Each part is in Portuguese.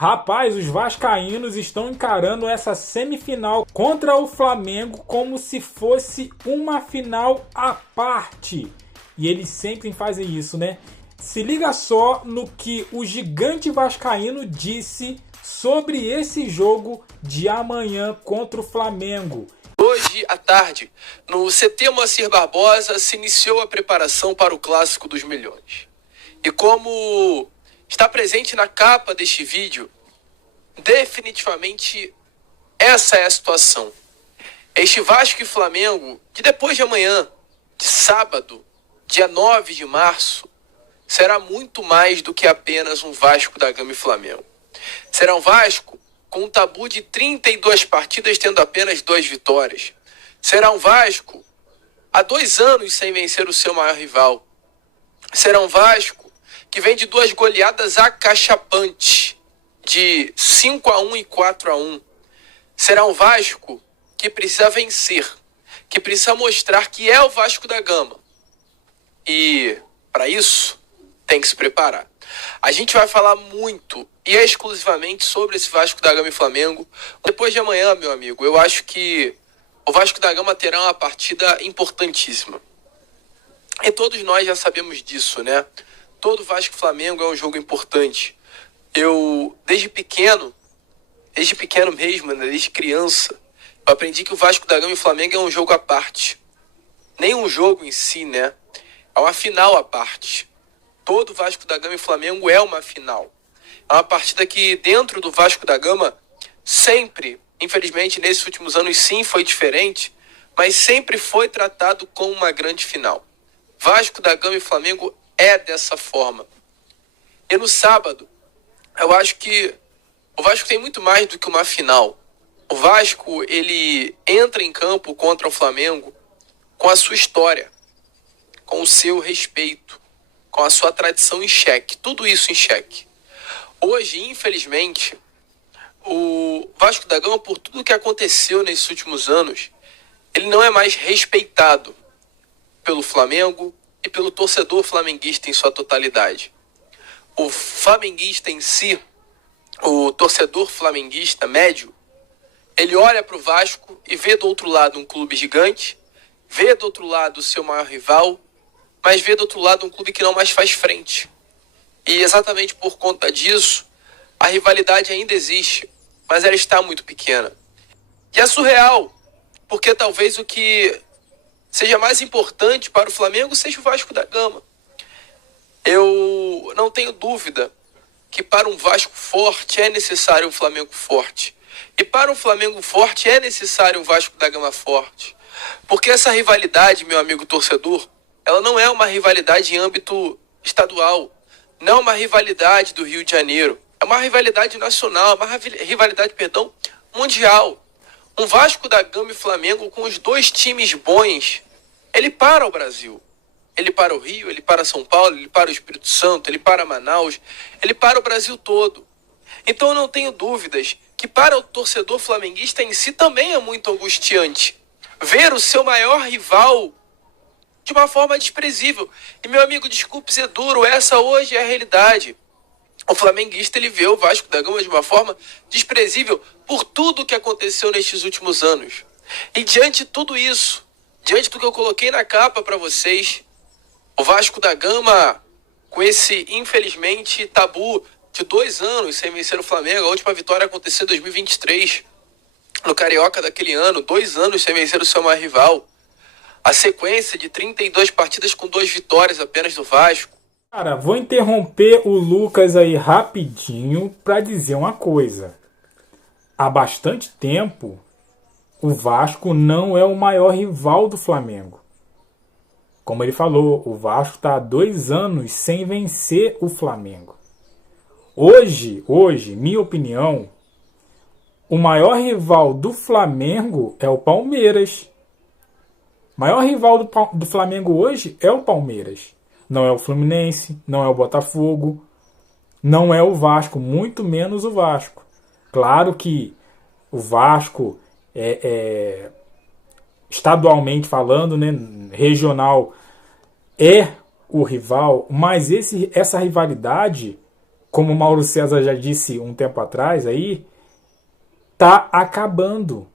Rapaz, os vascaínos estão encarando essa semifinal contra o Flamengo como se fosse uma final à parte. E eles sempre fazem isso, né? Se liga só no que o gigante vascaíno disse sobre esse jogo de amanhã contra o Flamengo. Hoje à tarde, no CT Moacir Barbosa, se iniciou a preparação para o Clássico dos Milhões. E como está presente na capa deste vídeo, definitivamente essa é a situação. Este Vasco e Flamengo, de depois de amanhã, de sábado, dia 9 de março, será muito mais do que apenas um Vasco da Gama e Flamengo. Será um Vasco com um tabu de 32 partidas tendo apenas 2 vitórias. Será um Vasco há 2 anos sem vencer o seu maior rival. Será um Vasco que vem de 2 goleadas acachapantes, de 5-1 e 4-1. Será um Vasco que precisa vencer, que precisa mostrar que é o Vasco da Gama. E para isso tem que se preparar. A gente vai falar muito e exclusivamente sobre esse Vasco da Gama e Flamengo. Depois de amanhã, meu amigo, eu acho que o Vasco da Gama terá uma partida importantíssima. E todos nós já sabemos disso, né? Todo Vasco e Flamengo é um jogo importante. Eu, desde pequeno mesmo, né, desde criança, eu aprendi que o Vasco da Gama e Flamengo é um jogo à parte. Nem um jogo em si, né? É uma final à parte. Todo Vasco da Gama e Flamengo é uma final. É uma partida que dentro do Vasco da Gama sempre, infelizmente nesses últimos anos sim foi diferente, mas sempre foi tratado como uma grande final. Vasco da Gama e Flamengo é dessa forma. E no sábado, eu acho que o Vasco tem muito mais do que uma final. O Vasco, ele entra em campo contra o Flamengo com a sua história, com o seu respeito, com a sua tradição em xeque. Tudo isso em xeque. Hoje, infelizmente, o Vasco da Gama, por tudo que aconteceu nesses últimos anos, ele não é mais respeitado pelo Flamengo e pelo torcedor flamenguista em sua totalidade. O flamenguista em si, o torcedor flamenguista médio, ele olha para o Vasco e vê do outro lado um clube gigante, vê do outro lado o seu maior rival, mas vê do outro lado um clube que não mais faz frente. E exatamente por conta disso, a rivalidade ainda existe, mas ela está muito pequena. E é surreal, porque talvez o que seja mais importante para o Flamengo seja o Vasco da Gama. Eu não tenho dúvida que para um Vasco forte é necessário um Flamengo forte. E para um Flamengo forte é necessário um Vasco da Gama forte. Porque essa rivalidade, meu amigo torcedor, ela não é uma rivalidade em âmbito estadual. Não é uma rivalidade do Rio de Janeiro. É uma rivalidade nacional, é uma rivalidade, mundial. Um Vasco da Gama e Flamengo com os 2 times bons, ele para o Brasil. Ele para o Rio, ele para São Paulo, ele para o Espírito Santo, ele para Manaus, ele para o Brasil todo. Então eu não tenho dúvidas que para o torcedor flamenguista em si também é muito angustiante ver o seu maior rival de uma forma desprezível. E meu amigo, desculpe ser duro, essa hoje é a realidade. O flamenguista, ele vê o Vasco da Gama de uma forma desprezível por tudo que aconteceu nestes últimos anos. E diante de tudo isso, diante do que eu coloquei na capa para vocês, o Vasco da Gama, com esse, infelizmente, tabu de 2 anos sem vencer o Flamengo, a última vitória aconteceu em 2023, no Carioca daquele ano, 2 anos sem vencer o seu maior rival. A sequência de 32 partidas com 2 vitórias apenas do Vasco. Cara, vou interromper o Lucas aí rapidinho para dizer uma coisa. Há bastante tempo, o Vasco não é o maior rival do Flamengo. Como ele falou, o Vasco está há 2 anos sem vencer o Flamengo. Hoje, minha opinião, o maior rival do Flamengo é o Palmeiras. O maior rival do Flamengo hoje é o Palmeiras. Não é o Fluminense, não é o Botafogo, não é o Vasco, muito menos o Vasco. Claro que o Vasco estadualmente falando, né, regional, é o rival, mas essa rivalidade como o Mauro César já disse um tempo atrás aí, tá acabando.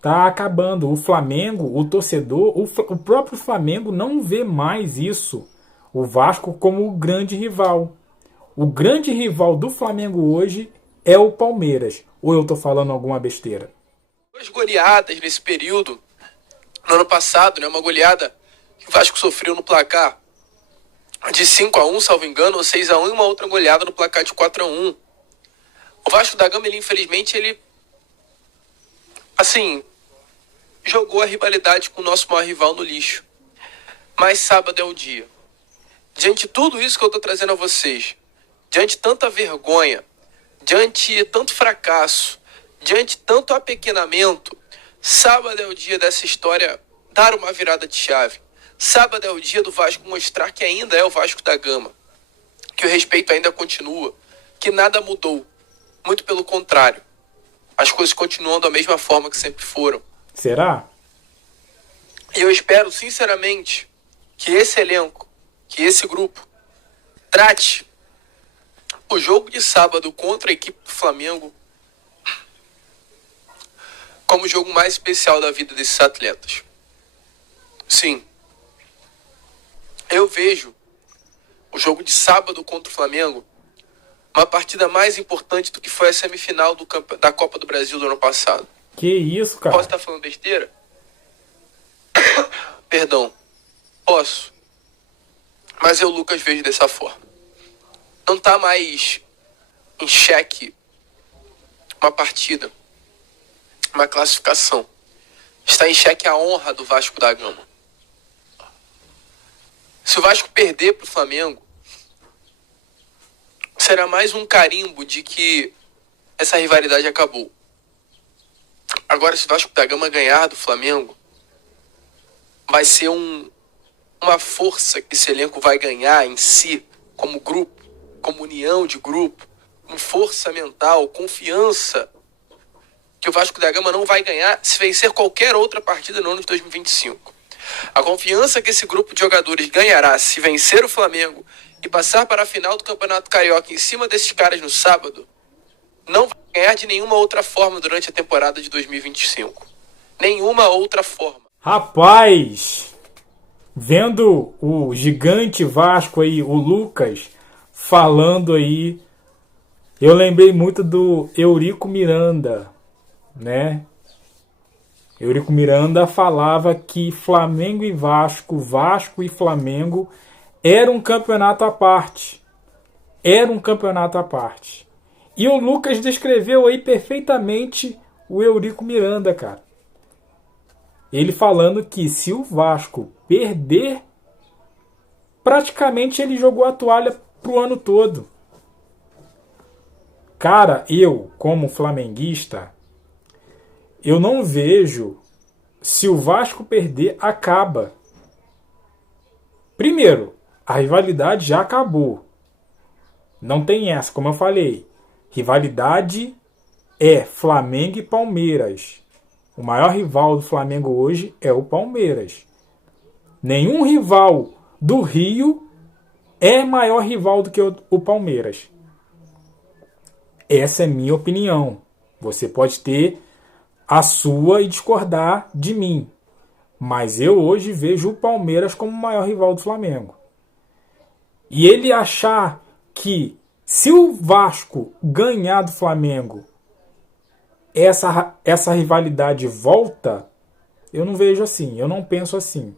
Tá acabando. O Flamengo, o torcedor, o próprio Flamengo não vê mais isso. O Vasco como o grande rival. O grande rival do Flamengo hoje é o Palmeiras. Ou eu estou falando alguma besteira? Duas goleadas nesse período, no ano passado, né? Uma goleada que o Vasco sofreu no placar de 5-1, salvo engano, ou 6-1, e uma outra goleada no placar de 4-1. O Vasco da Gama, ele infelizmente, ele assim, jogou a rivalidade com o nosso maior rival no lixo. Mas sábado é o dia. Diante de tudo isso que eu estou trazendo a vocês, diante de tanta vergonha, diante de tanto fracasso, diante de tanto apequenamento, sábado é o dia dessa história dar uma virada de chave. Sábado é o dia do Vasco mostrar que ainda é o Vasco da Gama, que o respeito ainda continua, que nada mudou. Muito pelo contrário, as coisas continuam da mesma forma que sempre foram. Será? E eu espero, sinceramente, que esse elenco, que esse grupo, trate o jogo de sábado contra a equipe do Flamengo como o jogo mais especial da vida desses atletas. Sim, eu vejo o jogo de sábado contra o Flamengo uma partida mais importante do que foi a semifinal da Copa do Brasil do ano passado. Que isso, cara? Posso estar falando besteira? Perdão. Posso. Mas eu, Lucas, vejo dessa forma. Não está mais em xeque uma partida, uma classificação. Está em xeque a honra do Vasco da Gama. Se o Vasco perder para o Flamengo, será mais um carimbo de que essa rivalidade acabou. Agora, se o Vasco da Gama ganhar do Flamengo, vai ser uma força que esse elenco vai ganhar em si, como grupo, como união de grupo, com força mental, confiança, que o Vasco da Gama não vai ganhar se vencer qualquer outra partida no ano de 2025. A confiança que esse grupo de jogadores ganhará se vencer o Flamengo e passar para a final do Campeonato Carioca em cima desses caras no sábado, não vai ganhar de nenhuma outra forma durante a temporada de 2025. Nenhuma outra forma. Rapaz, vendo o gigante Vasco aí, o Lucas, falando aí, eu lembrei muito do Eurico Miranda, né? Eurico Miranda falava que Flamengo e Vasco, Vasco e Flamengo era um campeonato à parte. Era um campeonato à parte. E o Lucas descreveu aí perfeitamente o Eurico Miranda, cara. Ele falando que se o Vasco perder, praticamente ele jogou a toalha pro ano todo. Cara, eu, como flamenguista, eu não vejo, se o Vasco perder, acaba. Primeiro, a rivalidade já acabou. Não tem essa, como eu falei. Rivalidade é Flamengo e Palmeiras. O maior rival do Flamengo hoje é o Palmeiras. Nenhum rival do Rio é maior rival do que o Palmeiras. Essa é minha opinião. Você pode ter a sua e discordar de mim. Mas eu hoje vejo o Palmeiras como o maior rival do Flamengo. E ele achar que se o Vasco ganhar do Flamengo, essa rivalidade volta, eu não vejo assim, eu não penso assim.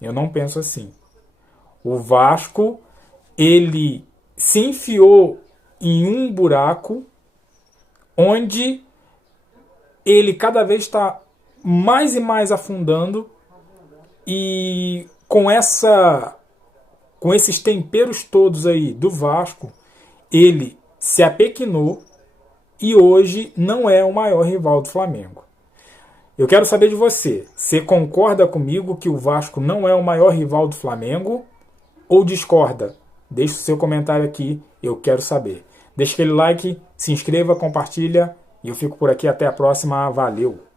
Eu não penso assim. O Vasco, ele se enfiou em um buraco onde ele cada vez está mais e mais afundando, e com esses temperos todos aí do Vasco, ele se apequenou e hoje não é o maior rival do Flamengo. Eu quero saber de você. Você concorda comigo que o Vasco não é o maior rival do Flamengo ou discorda? Deixe o seu comentário aqui, eu quero saber. Deixa aquele like, se inscreva, compartilha e eu fico por aqui. Até a próxima. Valeu!